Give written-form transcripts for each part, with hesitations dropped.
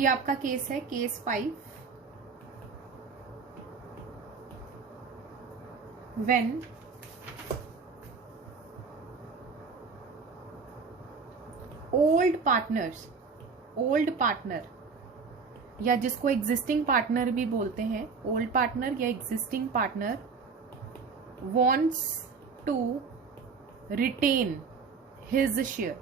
ये आपका केस है केस 5, व्हेन ओल्ड पार्टनर या जिसको एग्जिस्टिंग पार्टनर भी बोलते हैं, ओल्ड पार्टनर या existing partner wants to retain his share.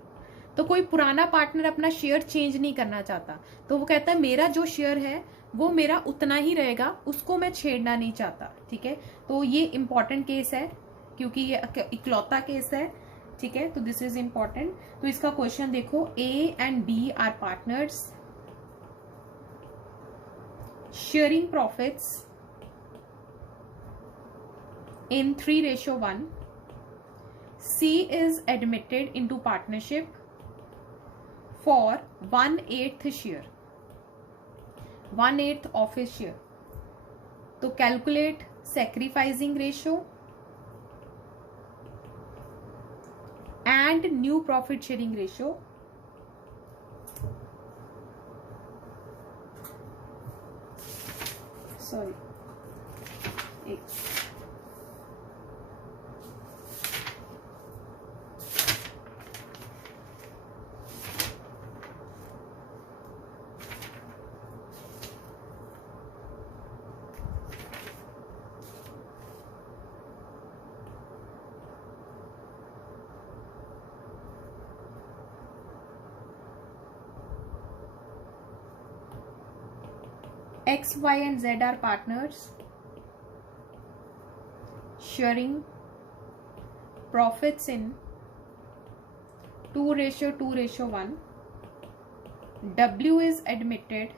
तो कोई पुराना पार्टनर अपना शेयर चेंज नहीं करना चाहता, तो वो कहता है मेरा जो शेयर है वो मेरा उतना ही रहेगा, उसको मैं छेड़ना नहीं चाहता। ठीक है, तो ये इंपॉर्टेंट केस है क्योंकि ये इकलौता केस है। ठीक है, तो दिस इज इंपॉर्टेंट। तो इसका क्वेश्चन देखो, A and B are partners sharing profits in 3:1, C is admitted into partnership for 1/8 share, 1/8 of his share। तो calculate sacrificing ratio and new profit sharing ratio। sorry, एक X, Y and Z are partners sharing profits in 2:2:1. W is admitted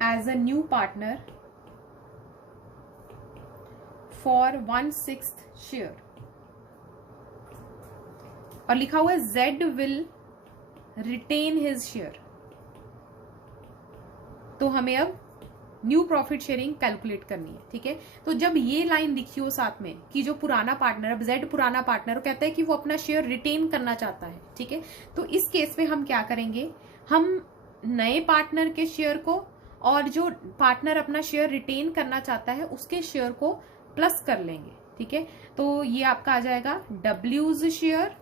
as a new partner for 1/6 share और लिखा हुआ है Z will retain his share। तो हमें अब new profit sharing calculate करनी है। ठीक है, तो जब ये लाइन लिखी हो साथ में कि जो पुराना पार्टनर, अब जेड पुराना पार्टनर कहता है कि वो अपना शेयर रिटेन करना चाहता है। ठीक है, तो इस केस में हम क्या करेंगे, हम नए पार्टनर के शेयर को और जो पार्टनर अपना शेयर रिटेन करना चाहता है उसके शेयर को प्लस कर लेंगे। ठीक है, तो ये आपका आ जाएगा डब्ल्यूज शेयर,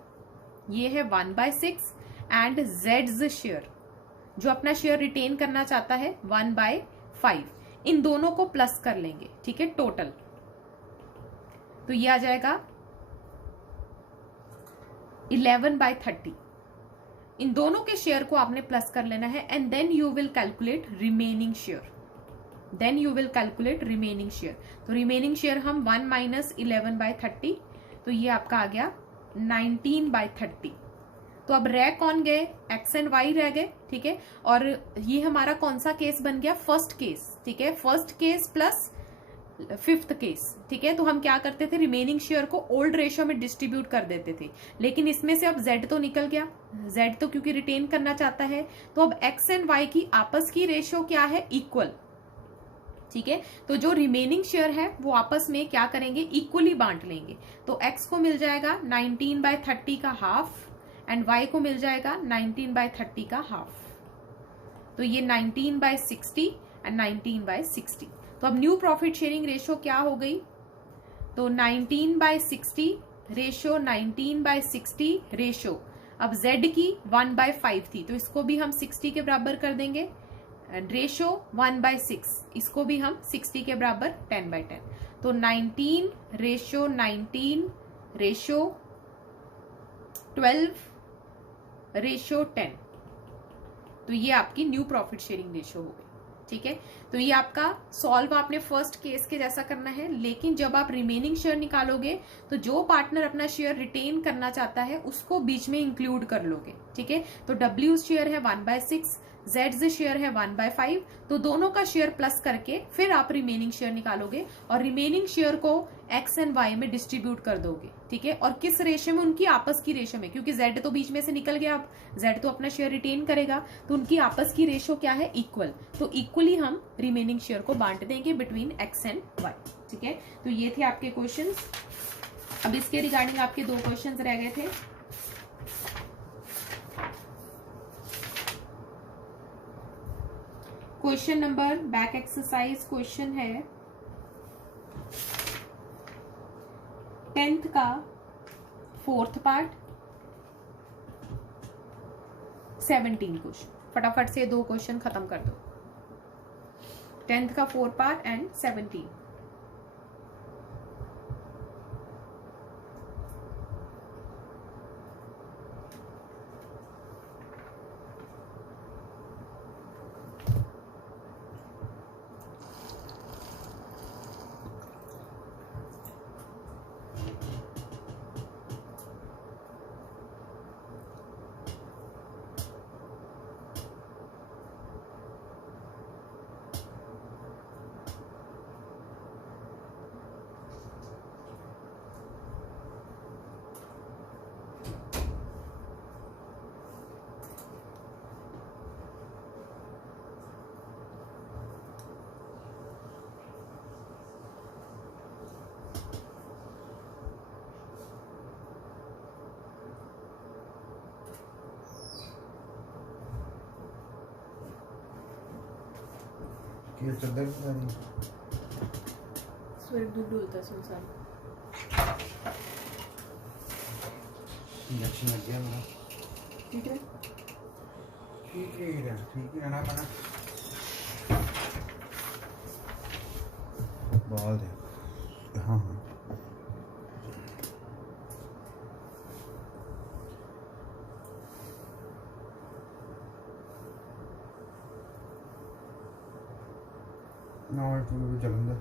ये है 1/6 एंड जेड्स शेयर जो अपना शेयर रिटेन करना चाहता है 1/5। इन दोनों को प्लस कर लेंगे। ठीक है, टोटल तो ये आ जाएगा 11/30। इन दोनों के शेयर को आपने प्लस कर लेना है and then you will calculate remaining share. तो रिमेनिंग शेयर हम 1 - 11/30, तो ये आपका आ गया 19/30। तो अब रह कौन गए, एक्स एंड वाई रह गए। ठीक है, और ये हमारा कौन सा केस बन गया, फर्स्ट केस। ठीक है, first case plus 5th case. ठीक है, तो हम क्या करते थे, रिमेनिंग शेयर को ओल्ड रेशियो में डिस्ट्रीब्यूट कर देते थे, लेकिन इसमें से अब जेड तो निकल गया, जेड तो क्योंकि रिटेन करना चाहता है, तो अब एक्स एंड वाई की आपस की रेशियो क्या है, इक्वल। ठीक है, तो जो रिमेनिंग शेयर है वो आपस में क्या करेंगे, इक्वली बांट लेंगे। तो एक्स को मिल जाएगा 19/30 का हाफ एंड y को मिल जाएगा 19/30 का हाफ। तो ये 19/60 एंड 19/60। तो अब न्यू प्रॉफिट शेयरिंग रेशियो क्या हो गई, तो 19/60 रेशियो 19/60 रेशियो, अब z की 1/5 थी तो इसको भी हम 60 के बराबर कर देंगे, रेशियो 1/6 इसको भी हम 60 के बराबर 10/10। तो 19 रेशियो 19 रेशियो 12 रेशियो 10। तो ये आपकी न्यू प्रॉफिट शेयरिंग रेशियो हो गई। ठीक है, तो ये आपका सॉल्व आपने फर्स्ट केस के जैसा करना है, लेकिन जब आप रिमेनिंग शेयर निकालोगे तो जो पार्टनर अपना शेयर रिटेन करना चाहता है उसको बीच में इंक्लूड कर लोगे। ठीक है, तो डब्ल्यू शेयर है 1/6, जेड शेयर है 1/5, तो दोनों का शेयर प्लस करके फिर आप रिमेनिंग शेयर निकालोगे और रिमेनिंग शेयर को एक्स एंड वाई में डिस्ट्रीब्यूट कर दोगे। ठीक है, और किस रेशियो में, उनकी आपस की रेशियो में, क्योंकि जेड तो बीच में से निकल गया, अब जेड तो अपना शेयर रिटेन करेगा, तो उनकी आपस की रेशियो क्या है, इक्वल। तो इक्वली हम रिमेनिंग शेयर को बांट देंगे बिटवीन एक्स एंड वाई। ठीक है, तो ये थे आपके क्वेश्चन। अब इसके रिगार्डिंग आपके 2 क्वेश्चन रह गए थे। Question number back exercise question है 10th का 4th पार्ट 17 क्वेश्चन। फटाफट से 2 क्वेश्चन खत्म कर दो। 10th का 4 पार्ट एंड 17। ये चद्दर सूर्य दूध डुलता सुनसान। इंजेक्शन लग गया मेरा। ठीक है ना बना बाल दे। हाँ हाँ ना जलंधर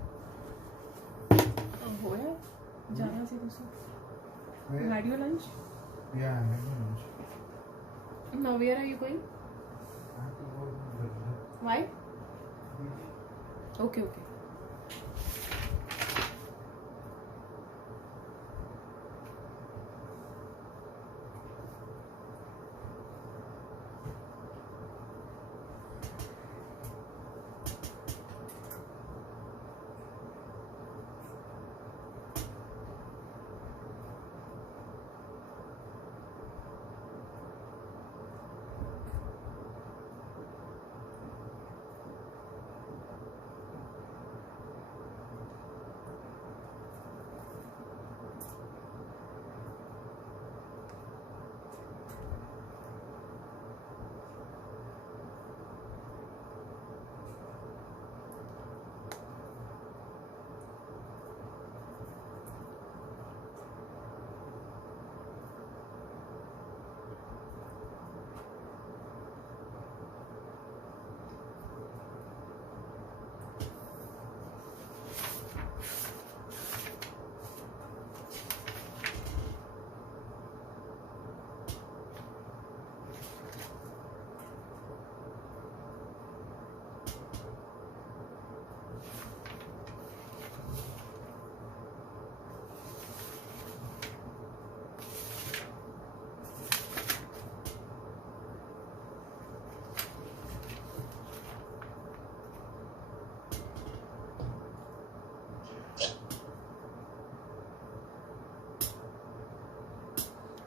होया जाना सी तुसी रेडियो लंच या now where are you going why okay okay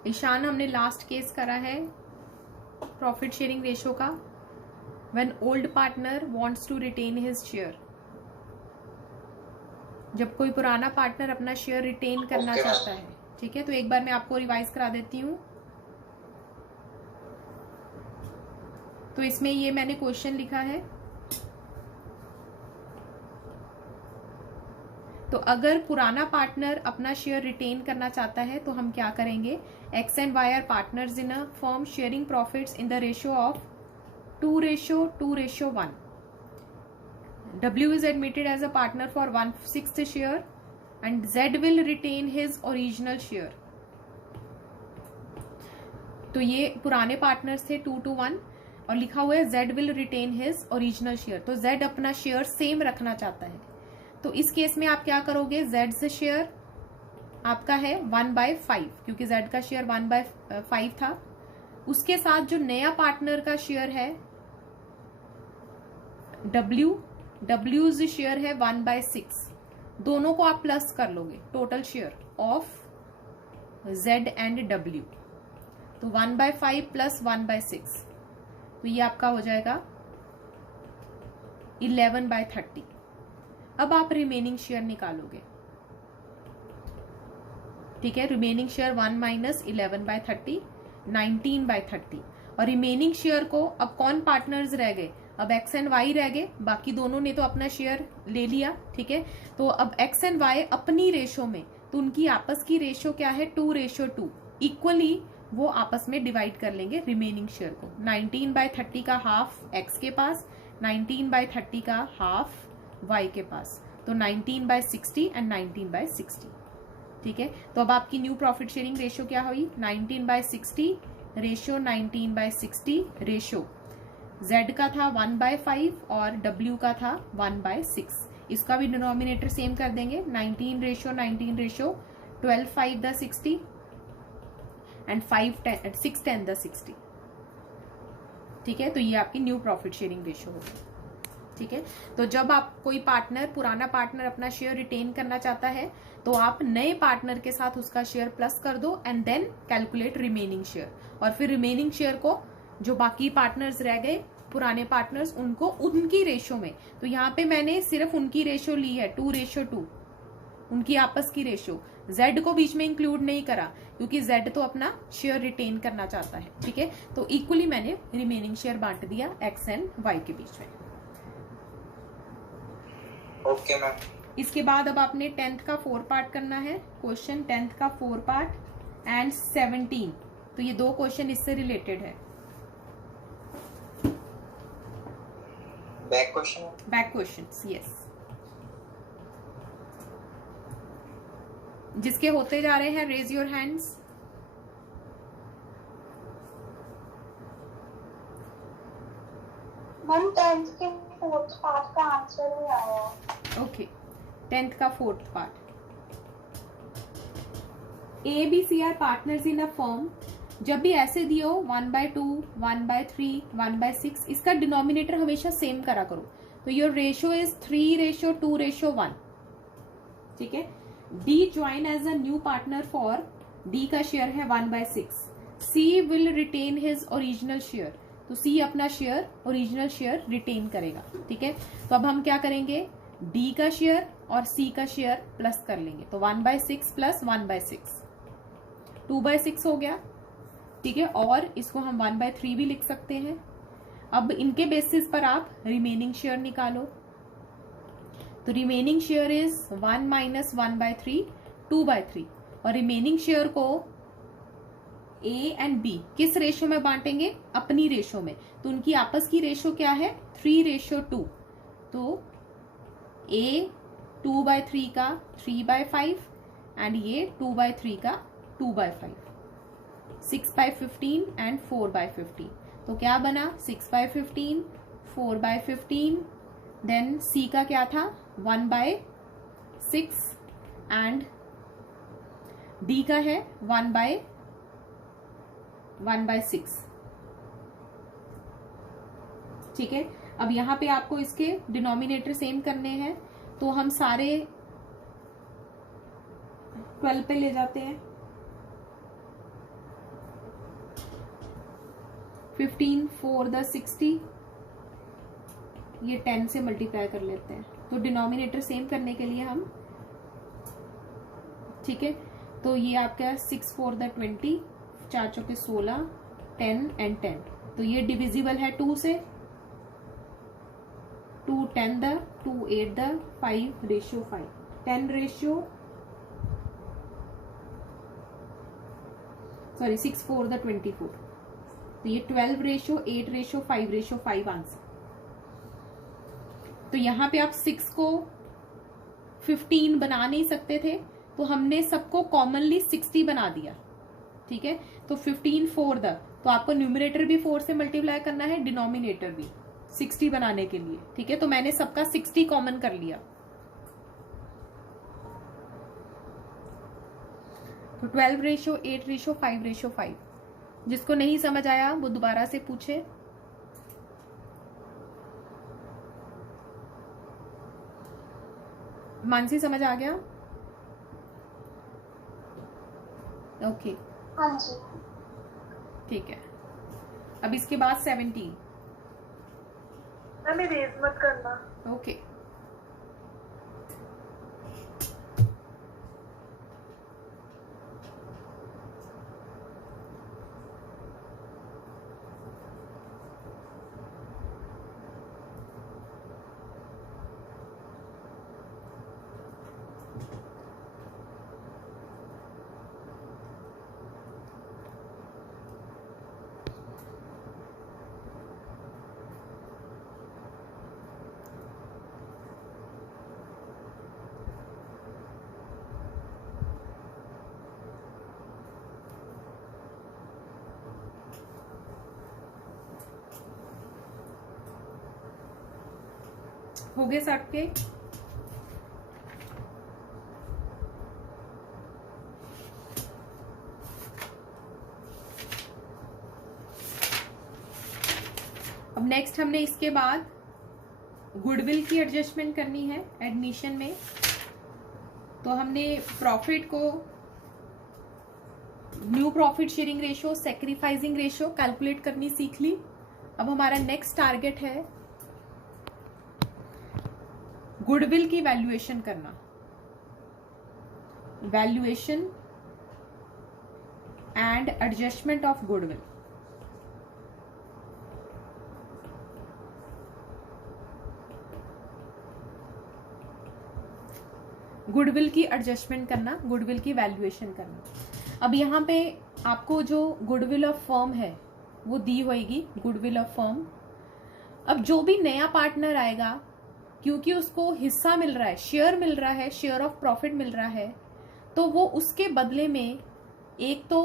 Ishaan हमने लास्ट केस करा है प्रॉफिट शेयरिंग रेशो का। When old partner wants to retain his share, जब कोई पुराना पार्टनर अपना शेयर रिटेन करना चाहता है। ठीक है, तो एक बार मैं आपको रिवाइज करा देती हूँ। तो इसमें ये मैंने क्वेश्चन लिखा है। तो अगर पुराना पार्टनर अपना शेयर रिटेन करना चाहता है तो हम क्या करेंगे, X and Y are partners in a firm sharing profits in the ratio of 2:1. W is admitted as a partner for 1/6 share and Z will retain his original share. तो ये पुराने पार्टनर्स थे 2:1 और लिखा हुआ है Z will retain his original share। तो Z अपना शेयर सेम रखना चाहता है। तो इस केस में आप क्या करोगे, Z से शेयर आपका है 1/5 क्योंकि Z का शेयर 1/5 था। उसके साथ जो नया पार्टनर का शेयर है W's शेयर है 1/6। दोनों को आप प्लस कर लोगे, total share of Z and W। तो 1/5 प्लस 1/6, तो ये आपका हो जाएगा 11/30। अब आप रिमेनिंग शेयर निकालोगे, ठीक है। Remaining share 1 minus 11/30, 19/30। और रिमेनिंग शेयर को अब कौन पार्टनर्स रह गए, अब एक्स एंड वाई रह गए, बाकी दोनों ने तो अपना शेयर ले लिया, ठीक है। तो अब एक्स एंड वाई अपनी रेशो में, तो उनकी आपस की रेशो क्या है, 2:2। इक्वली वो आपस में डिवाइड कर लेंगे रिमेनिंग शेयर को। 19/30 का हाफ एक्स के पास, 19/30 का हाफ वाई के पास, तो 19/60 एंड 19/60, ठीक है। तो अब आपकी न्यू प्रॉफिट शेयरिंग रेशो क्या हुई, 19/60 रेशो 19/60 रेशो Z का था 1/5 और W का था 1/6। इसका भी डिनोमिनेटर सेम कर देंगे, 19 रेशो 12 5 द 60 एंड 6 10 द 60, ठीक है। तो ये आपकी न्यू प्रॉफिट शेयरिंग रेशो होगी, ठीक है। तो जब आप कोई पार्टनर, पुराना पार्टनर अपना शेयर रिटेन करना चाहता है, तो आप नए पार्टनर के साथ उसका शेयर प्लस कर दो and then calculate remaining share. और फिर रिमेनिंग शेयर को जो बाकी पार्टनर्स रह गए, पुराने पार्टनर्स, उनको उनकी रेशो में, तो यहाँ पे मैंने सिर्फ उनकी रेशो ली है 2:2, उनकी आपस की रेशो। Z को बीच में इंक्लूड नहीं करा क्योंकि Z तो अपना शेयर रिटेन करना चाहता है, ठीक है। तो इक्वली मैंने रिमेनिंग शेयर बांट दिया एक्स एंड वाई के बीच में। Okay ma'am. इसके बाद अब आपने 10th का 4 पार्ट करना है, क्वेश्चन 10th का 4 पार्ट एंड 17। तो ये 2 क्वेश्चन इससे रिलेटेड है। Back questions, yes. जिसके होते जा रहे हैं raise your hands. Ma'am 10th के 4th पार्ट का आंसर नहीं आया। ओके, 10th का 4th part. A, B, C are partners in a firm. जब भी ऐसे दियो 1/2, 1/3, 1/6, इसका डिनोमिनेटर हमेशा सेम करा करो। तो योर रेशो इज 3:2:1, ठीक है। D join as a new partner for, D का शेयर है 1/6। C will retain his original share, तो C अपना शेयर, ओरिजिनल शेयर रिटेन करेगा, ठीक है। तो अब हम क्या करेंगे, D का शेयर और C का शेयर प्लस कर लेंगे, तो 1/6 प्लस 1/6 2/6 हो गया, ठीक है। और इसको हम 1/3 भी लिख सकते हैं। अब इनके बेसिस पर आप रिमेनिंग शेयर निकालो। तो रिमेनिंग शेयर इज 1 माइनस 1/3, 2/3। और रिमेनिंग शेयर को A एंड B किस रेशो में बांटेंगे, अपनी रेशो में। तो उनकी आपस की रेशो क्या है, 3:2। तो A 2/3 का 3/5 एंड ये 2/3 का 2/5, 6/15 एंड 4/15। तो क्या बना, 6/15, 4/15। देन C का क्या था, 1/6 एंड D का है 1/6, ठीक है। अब यहां पे आपको इसके डिनोमिनेटर सेम करने हैं, तो हम सारे 12 पे ले जाते हैं। 15 4 द 60, ये 10 से मल्टीप्लाई कर लेते हैं। तो डिनोमिनेटर सेम करने के लिए हम, ठीक है। तो ये आपका 6 4 द 20, 4 चौके 16, 10 एंड 10। तो ये डिविजिबल है 2 से, 2 10 द, 2 8 द, 5:5, 6 4 द 24। तो ये 12:8:5:5 आंसर। तो यहां पे आप 6 को 15 बना नहीं सकते थे, तो हमने सबको कॉमनली 60 बना दिया, ठीक है। तो 15 4 द, तो आपको न्यूमरेटर भी 4 से मल्टीप्लाई करना है, डिनोमिनेटर भी 60 बनाने के लिए, ठीक है। तो मैंने सबका 60 कॉमन कर लिया। तो 12:8:5:5। जिसको नहीं समझ आया वो दोबारा से पूछे। मानसी समझ आ गया? ओके, हाँ जी। ठीक है। अब इसके बाद 17। मैम इरेज मत करना। ओके हो गए साठ के। अब नेक्स्ट हमने इसके बाद गुडविल की एडजस्टमेंट करनी है एडमिशन में। तो हमने प्रॉफिट को new profit sharing ratio, sacrificing ratio calculate करनी सीख ली। अब हमारा नेक्स्ट टारगेट है गुडविल की वैल्यूएशन करना, valuation and adjustment of goodwill. Goodwill की एडजस्टमेंट करना, गुडविल की वैल्यूएशन करना। अब यहाँ पे आपको जो गुडविल ऑफ फर्म है वो दी होगी, गुडविल ऑफ फर्म। अब जो भी नया पार्टनर आएगा, क्योंकि उसको हिस्सा मिल रहा है, शेयर मिल रहा है, शेयर ऑफ प्रॉफिट मिल रहा है, तो वो उसके बदले में एक तो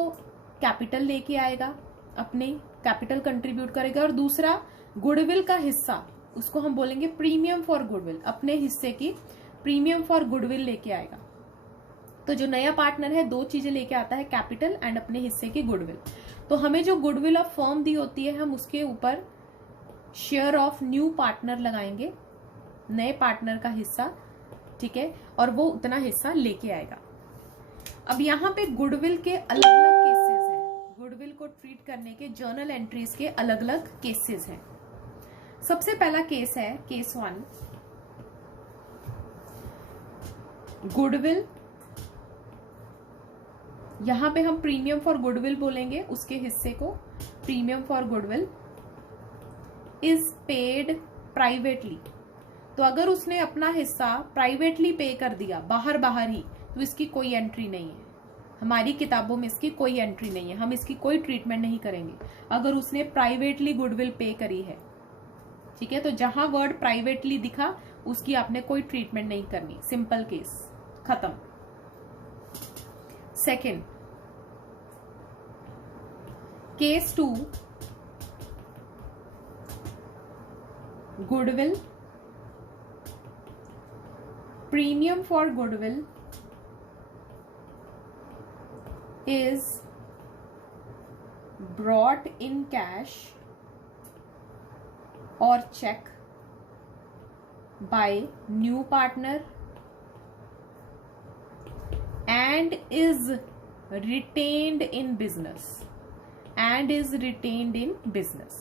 कैपिटल लेके आएगा, अपने कैपिटल कंट्रीब्यूट करेगा, और दूसरा गुडविल का हिस्सा, उसको हम बोलेंगे प्रीमियम फॉर गुडविल, अपने हिस्से की प्रीमियम फॉर गुडविल लेके आएगा। तो जो नया पार्टनर है दो चीजें लेके आता है, कैपिटल एंड अपने हिस्से की गुडविल। तो हमें जो गुडविल ऑफ फर्म दी होती है, हम उसके ऊपर शेयर ऑफ न्यू पार्टनर लगाएंगे, नए पार्टनर का हिस्सा, ठीक है, और वो उतना हिस्सा लेके आएगा। अब यहाँ पे गुडविल के अलग अलग केसेस हैं, गुडविल को ट्रीट करने के जर्नल एंट्रीज के अलग अलग केसेस हैं। सबसे पहला केस है केस 1, गुडविल। यहां पे हम प्रीमियम फॉर गुडविल बोलेंगे, उसके हिस्से को premium for goodwill is paid privately. तो अगर उसने अपना हिस्सा प्राइवेटली पे कर दिया, बाहर बाहर ही, तो इसकी कोई एंट्री नहीं है, हमारी किताबों में इसकी कोई एंट्री नहीं है, हम इसकी कोई ट्रीटमेंट नहीं करेंगे अगर उसने प्राइवेटली गुडविल पे करी है, ठीक है। तो जहां वर्ड प्राइवेटली दिखा उसकी आपने कोई ट्रीटमेंट नहीं करनी, सिंपल केस, खत्म। Second case 2, goodwill, premium for goodwill is brought in cash or check by new partner and is retained in business, and is retained in business।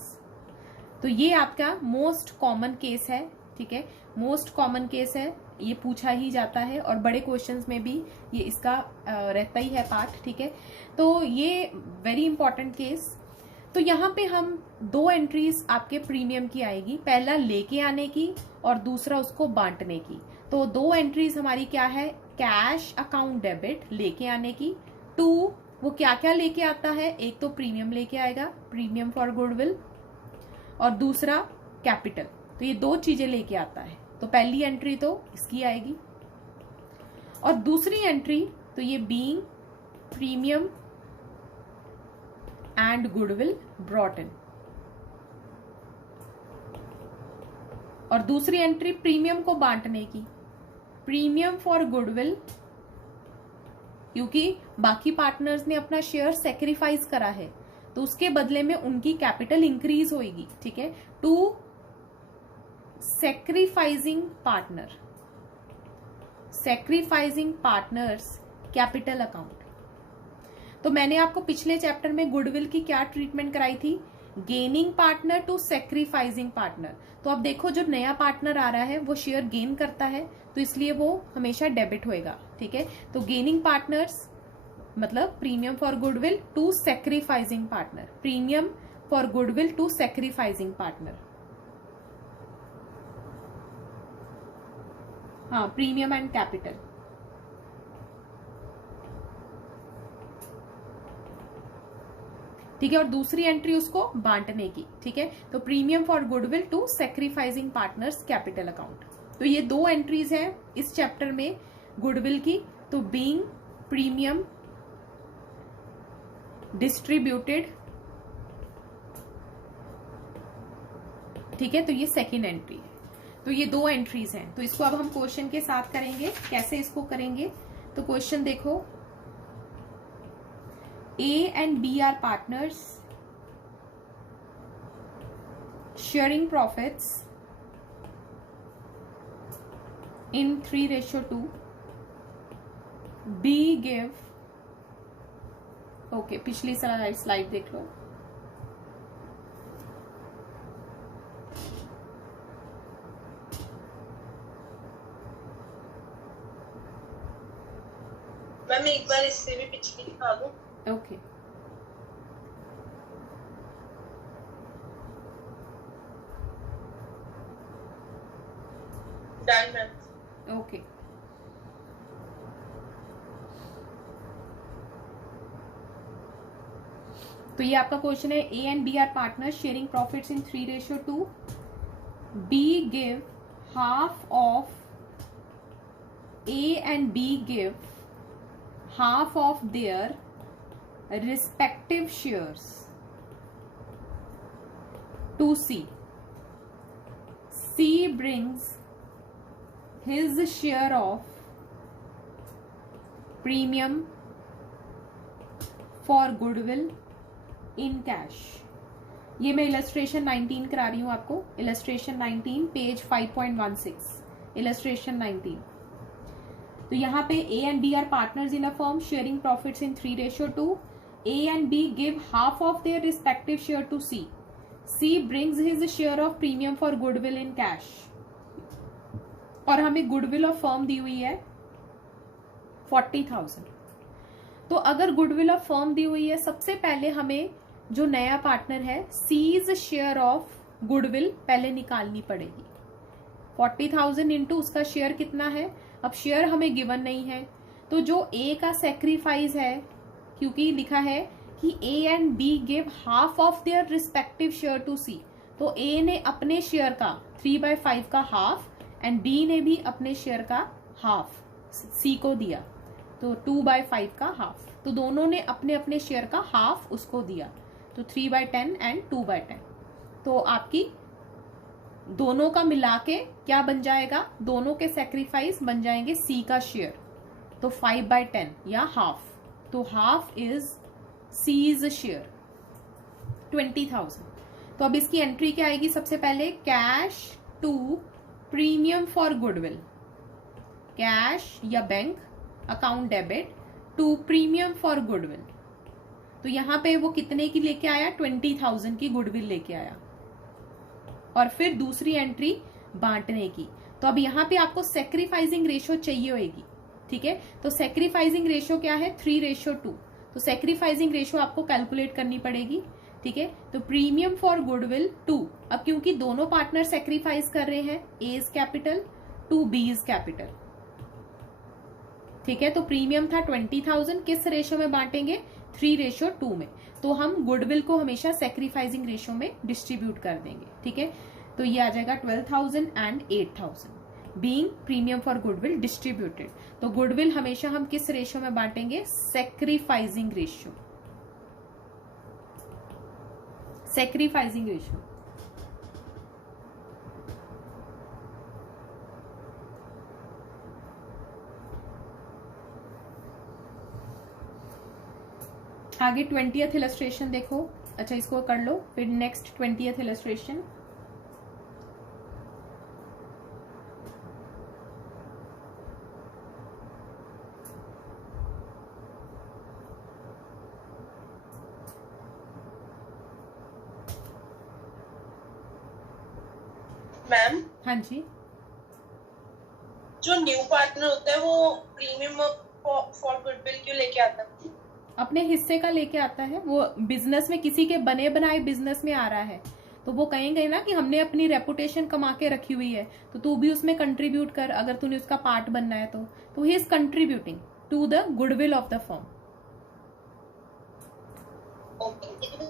तो ये आपका मोस्ट कॉमन केस है, ठीक है, most common case है, ये पूछा ही जाता है और बड़े क्वेश्चंस में भी ये इसका रहता ही है पार्ट, ठीक है। तो ये वेरी इंपॉर्टेंट केस। तो यहाँ पे हम दो एंट्रीज आपके प्रीमियम की आएगी, पहला लेके आने की और दूसरा उसको बांटने की। तो दो एंट्रीज हमारी क्या है, कैश अकाउंट डेबिट लेके आने की, 2 वो क्या क्या लेके आता है, एक तो प्रीमियम लेके आएगा, प्रीमियम फॉर गुडविल, और दूसरा कैपिटल। तो ये दो चीजें लेके आता है। तो पहली एंट्री तो इसकी आएगी, और दूसरी एंट्री तो ये being premium and goodwill brought in, और दूसरी एंट्री प्रीमियम को बांटने की, प्रीमियम फॉर गुडविल, क्योंकि बाकी पार्टनर्स ने अपना शेयर सेक्रीफाइस करा है तो उसके बदले में उनकी कैपिटल इंक्रीज होगी, ठीक है, to sacrificing partner, sacrificing partners capital account. तो मैंने आपको पिछले चैप्टर में गुडविल की क्या ट्रीटमेंट कराई थी gaining partner to sacrificing partner. तो अब देखो जो नया पार्टनर आ रहा है वो शेयर गेन करता है, तो इसलिए वो हमेशा डेबिट होएगा, ठीक है। तो गेनिंग पार्टनर्स मतलब premium for goodwill to sacrificing partner, premium for goodwill to sacrificing partner. हाँ, प्रीमियम एंड कैपिटल। ठीक है, और दूसरी एंट्री उसको बांटने की, ठीक है। तो premium for goodwill to sacrificing partners capital account. तो ये दो एंट्रीज है इस चैप्टर में गुडविल की। तो बीइंग प्रीमियम डिस्ट्रीब्यूटेड, ठीक है, तो ये सेकेंड एंट्री है। तो ये दो एंट्रीज हैं। तो इसको अब हम क्वेश्चन के साथ करेंगे। कैसे इसको करेंगे, तो क्वेश्चन देखो, A and B are partners sharing profits in 3:2. B give, okay, पिछली स्लाइड देख लो। मैम एक बार इससे भी पिछली दिखा दूं। Okay, done ma'am. ओके। तो ये आपका क्वेश्चन है, A and B are partner sharing profits in 3:2। B give half of, A and B give half of their respective shares to C. C brings his share of premium for goodwill in cash. ये मैं illustration 19 करा रही हूं आपको। Illustration 19 page 5.16, illustration 19। तो यहाँ पे A and B are partners in a firm sharing profits in 3:2. A and B give half of their respective share to C. C brings his share of premium for goodwill in cash. और हमें goodwill of firm दी हुई है 40,000। तो अगर goodwill of firm दी हुई है, सबसे पहले हमें जो नया पार्टनर है C's शेयर ऑफ गुडविल पहले निकालनी पड़ेगी। 40,000 इंटू उसका शेयर कितना है। अब शेयर हमें गिवन नहीं है, तो जो A का सेक्रीफाइस है, क्योंकि लिखा है कि A and B give half of their respective share to C, तो A ने अपने शेयर का 3/5 का हाफ एंड B ने भी अपने शेयर का हाफ C को दिया, तो 2/5 का हाफ। तो दोनों ने अपने अपने शेयर का हाफ उसको दिया, तो 3/10 एंड 2/10। तो आपकी दोनों का मिला के क्या बन जाएगा, दोनों के सेक्रीफाइस बन जाएंगे C का शेयर, तो 5/10 या हाफ। तो हाफ इज C's शेयर 20,000। तो अब इसकी एंट्री क्या आएगी, सबसे पहले cash to premium for goodwill, cash या bank account debit to premium for goodwill. तो यहां पे वो कितने की लेके आया, 20,000 की गुडविल लेके आया। और फिर दूसरी एंट्री बांटने की। तो अब यहाँ पे आपको सेक्रीफाइसिंग रेशियो चाहिए होगी, ठीक है। तो सेक्रीफाइसिंग रेशियो क्या है, 3:2। तो सेक्रीफाइसिंग रेशियो आपको कैलकुलेट करनी पड़ेगी, ठीक है। तो प्रीमियम फॉर गुडविल 2, अब क्योंकि दोनों पार्टनर सेक्रीफाइस कर रहे हैं, A's capital to B's capital, ठीक है। तो प्रीमियम था 20,000, किस रेशियो में बांटेंगे, 3:2 में। तो हम गुडविल को हमेशा सेक्रीफाइसिंग रेशियो में डिस्ट्रीब्यूट कर देंगे, ठीक है। तो ये आ जाएगा 12,000 and 8,000 being premium for goodwill distributed. तो गुडविल हमेशा हम किस रेशियो में बांटेंगे, सेक्रीफाइसिंग रेशियो, सेक्रीफाइसिंग रेशियो। आगे 20th इलस्ट्रेशन देखो। अच्छा, इसको कर लो, फिर नेक्स्ट 20th इलस्ट्रेशन। मैम हाँ जी, जो न्यू पार्टनर होता है वो प्रीमियम फॉर गुडविल क्यों लेके आता है? अपने हिस्से का लेके आता है। वो बिजनेस में किसी के बने बनाए बिजनेस में आ रहा है, तो वो कहेंगे ना कि हमने अपनी रेपुटेशन कमा के रखी हुई है, तो तू भी उसमें कंट्रीब्यूट कर, अगर तूने उसका पार्ट बनना है तो he is contributing to the goodwill of the firm,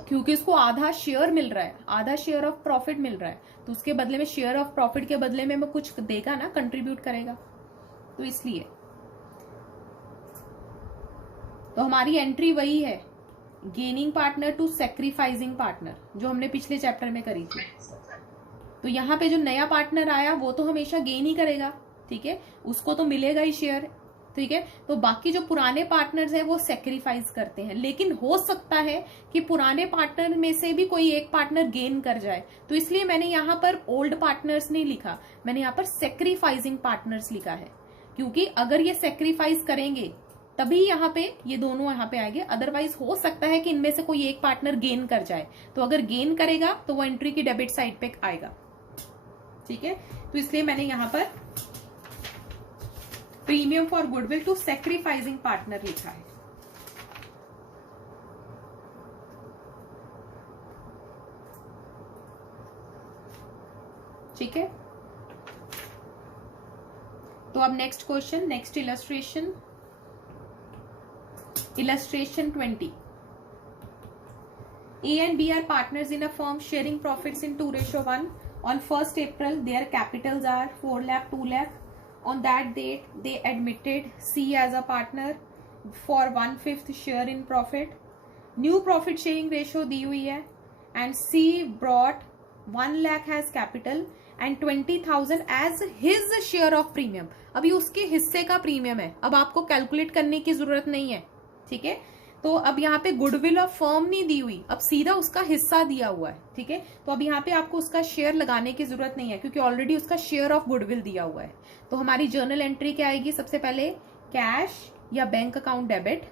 क्योंकि उसको आधा शेयर मिल रहा है, आधा शेयर ऑफ प्रॉफिट मिल रहा है, तो उसके बदले में शेयर ऑफ प्रॉफिट के बदले में वो कुछ देगा ना, कंट्रीब्यूट करेगा, तो इसलिए। तो हमारी एंट्री वही है, gaining partner to sacrificing partner, जो हमने पिछले चैप्टर में करी थी। तो यहाँ पे जो नया पार्टनर आया वो तो हमेशा गेन ही करेगा, ठीक है, उसको तो मिलेगा ही शेयर, ठीक है। तो बाकी जो पुराने पार्टनर्स हैं वो सेक्रीफाइस करते हैं, लेकिन हो सकता है कि पुराने पार्टनर में से भी कोई एक पार्टनर गेन कर जाए, तो इसलिए मैंने यहाँ पर ओल्ड पार्टनर्स नहीं लिखा, मैंने यहाँ पर सेक्रीफाइसिंग पार्टनर्स लिखा है, क्योंकि अगर ये सेक्रीफाइस करेंगे तभी यहाँ पे ये दोनों यहाँ पे आएंगे, अदरवाइज हो सकता है कि इनमें से कोई एक पार्टनर गेन कर जाए, तो अगर गेन करेगा तो वो एंट्री की डेबिट साइड पे आएगा, ठीक है। तो इसलिए मैंने यहाँ पर premium for goodwill to sacrificing partner लिखा है। ठीक है, तो अब next question, next illustration, illustration 20. A and B are partners in a firm sharing profits in 2:1. On 1st April, their capitals are 4 lakh, 2 lakh. On that date, they admitted C as a partner for 1/5 share in profit. New profit sharing ratio दी हुई है, and C brought 1 lakh as capital and 20,000 as his share of premium. अभी उसके हिस्से का premium है, अब आपको calculate करने की जरूरत नहीं है, ठीक है। तो अब यहाँ पे गुडविल ऑफ फर्म नहीं दी हुई, अब सीधा उसका हिस्सा दिया हुआ है, ठीक है। तो अब यहाँ पे आपको उसका शेयर लगाने की जरूरत नहीं है, क्योंकि ऑलरेडी उसका शेयर ऑफ गुडविल दिया हुआ है। तो हमारी जर्नल एंट्री क्या आएगी, सबसे पहले कैश या bank account debit,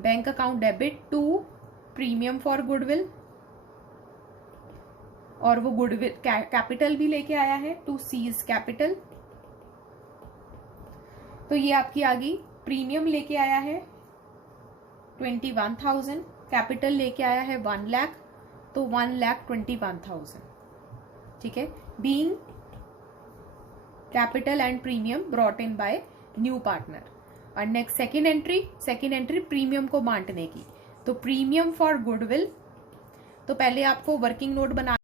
bank account debit to premium for goodwill, और वो गुडविल कैपिटल भी लेके आया है टू सीज कैपिटल, तो ये आपकी आ गई, प्रीमियम लेके आया है 21,000, कैपिटल लेके आया है 1 लाख, तो 1,21,000, ठीक है। Being capital and premium brought in by new partner. और नेक्स्ट सेकेंड एंट्री प्रीमियम को बांटने की, तो प्रीमियम फॉर गुडविल, तो पहले आपको वर्किंग नोट बना